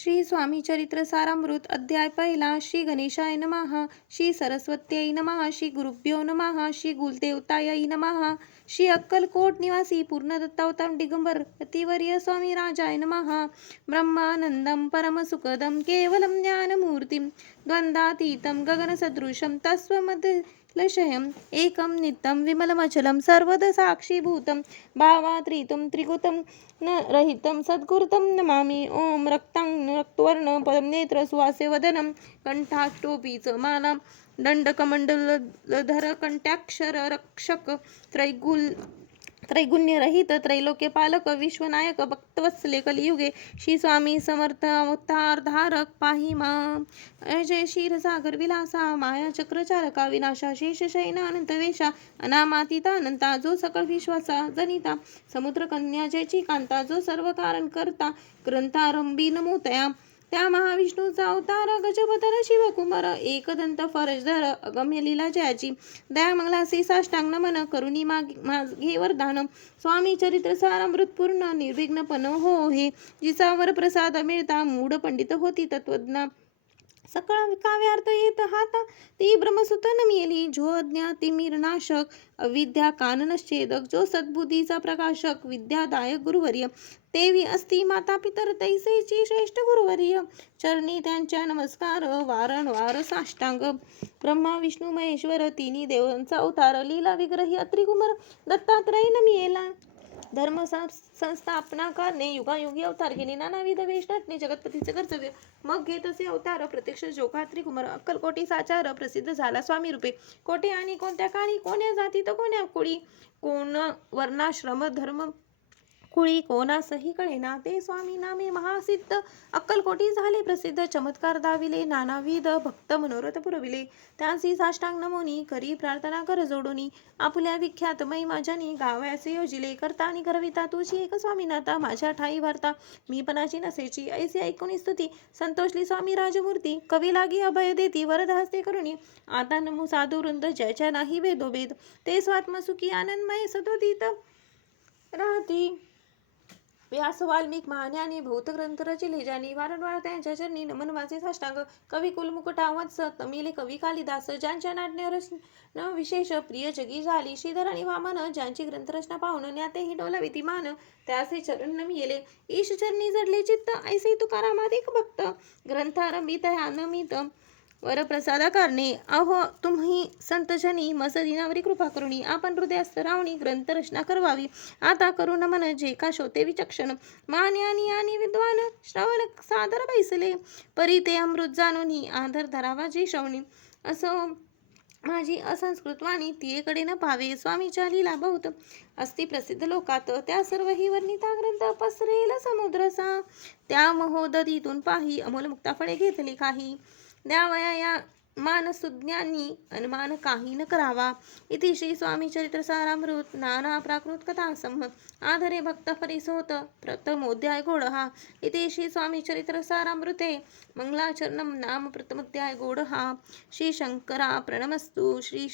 श्री स्वामी चरित्र सारामृत अध्याय पहिला. श्री गणेशाय नमः. श्री सरस्वत्यै नमः. श्री गुरुभ्यो नमः. श्री गुलदेवतायै नमः. श्री अक्कलकोट निवासी पूर्णदत्तावतार दिगंबर यतिवर्य स्वामी राजाय नमः. ब्रह्मानंदं परमसुखदं केवलं ज्ञानमूर्तिं द्वंद्वातीतं गगनसदृशं तस्वमद्लशयम् एकं नित्यं विमलमचलं सर्वदा साक्षीभूतं भावात्रितं त्रिगुतं न रहितं सद्गुरुतं नमामि. ओम रक्तवर्ण पदं नेत्र सुवासे वदनं कंठाष्टोपीच माला दंडकमंडलधर कंठाक्षर रक्षक त्रैगुण्य रहित त्रैलोक्य पालक विश्वनायक भक्तवत्सले कलियुगे श्री स्वामी समर्थ अवतार धारक पाहि मा. जय क्षीरसागर विलासा माया चक्रचालका विनाशा शेष शयना अनंत वेशा अनामातीता अनंता जो सकळ विश्वासा जनिता समुद्र कन्या जयची कांता जो सर्व कारण करता ग्रंथारंभी नमोतया. त्या महाविष्णूचा अवतार गजबदर शिवकुमार एकदंत फरजधर अगम्य लीला जयाची दयामंगलासी साष्टांग नमन करुणी मागे वरदान. स्वामी चरित्र सारामृत पूर्ण निर्विघ्नपण हो हे जिचावर प्रसाद मिळता मूढ पंडित होती तत्वज्ञा सकळ काव्यार्थ येत हाता ती ब्रह्मसुत नमिली. जो अज्ञाती मीरनाशक अविद्या काननच्छेदक जो सद्बुद्धीचा प्रकाशक विद्यादायक गुरुवर्य तेवी असती माता पितर तैसेची श्रेष्ठ गुरुवर्य. चरणी त्यांच्या नमस्कार वारंवार साष्टांग. ब्रह्मा विष्णू महेश्वर तिन्ही देवांचा अवतार लीला विग्रही अत्रिकुमार दत्तात्रय नमियेला. धर्म संस्थापना करणे युगायुगी अवतार घेणे नानाविध वेश नटणे जगतपतीचे कर्तव्य मग घेत असे अवतार प्रत्यक्ष जोखा त्रिकुमार अक्कलकोटी साचार प्रसिद्ध झाला स्वामी रूपे. कोठे आणि कोणत्या काळी कोण्या जाती तर कोण्या कुळी कोण वर्णाश्रम धर्म कुळी कोणासही कळेना ते स्वामी नामे महासिद्ध अक्कलकोटी झाले प्रसिद्ध. चमत्कार दाविले नानाविध भक्त मनोरथ पुरविले त्यांसी साष्टांग नमोनी करी प्रार्थना कर जोडोनी. आपुल्या विख्यात महिमा जनी गावयाचे योजिले करता आणि करविता तुझी एक स्वामीनाथा माझ्या ठाई वार्ता मी पणाची नसेची ऐसे ऐकून स्तुती संतोषली स्वामी राजमूर्ती. कवी लागी अभय देती वरद हस्ते करुणी आता नमो साधू वृंद ज्याच्या नाही भेदोभेद ते स्वात्मसुखी आनंदमय सदोदित राहती. व्यास वाल्मिक महाज्ञानी भूत ग्रंथ रचिले ज्यांनी वारंवार त्यांच्या चरणी नमन वाचे साष्टांग. कवी कुलमुकुटा वत्स तमिले कवी कालिदास ज्यांच्या नाट्यरचना विशेष प्रिय जगी झाली. श्रीधर आणि वामन ज्यांची ग्रंथरचना पाहून ज्ञातेही डोलाविती मान त्याचे चरण नमियेले. ईश चरणी जडले चित्त ऐसे तुकारामादिक भक्त ग्रंथारंभी तया नमित वरप्रसादा कारणे. अहो तुम्ही संतजनी मसदिनावरी कृपा करुणी आपण हृदयस्थ रावणी ग्रंथरचना करवावी. आता करू नमन जे का शोते विचक्षण मान्यानी आणि विद्वान श्रवण सादर बैसले परी ते अमृत जाणूनी आदर धरावा जे श्रवणी. असं माझी असंस्कृत वाणी तियेकडे न पावे. स्वामीच्या लीला बहुत असती प्रसिद्ध लोकात त्या सर्व ही वर्णिता ग्रंथ पसरेल समुद्रसा. त्या महोदधीतून पाही अमोल मुक्ता फळे घेतली काही द्यावया या मानसुज्ञांनी अनुमान काही न करावा. इति श्री स्वामी चरित्र सारामृत नाना प्राकृत कथा सम आधरे भक्त परिसोत प्रथमोध्याय गोडहा. इति श्री स्वामी चरित्र सारामृते मंगलाचरणम नाम प्रथमोध्याय गोडहा. श्री शंकरा प्रणमस्तु. श्री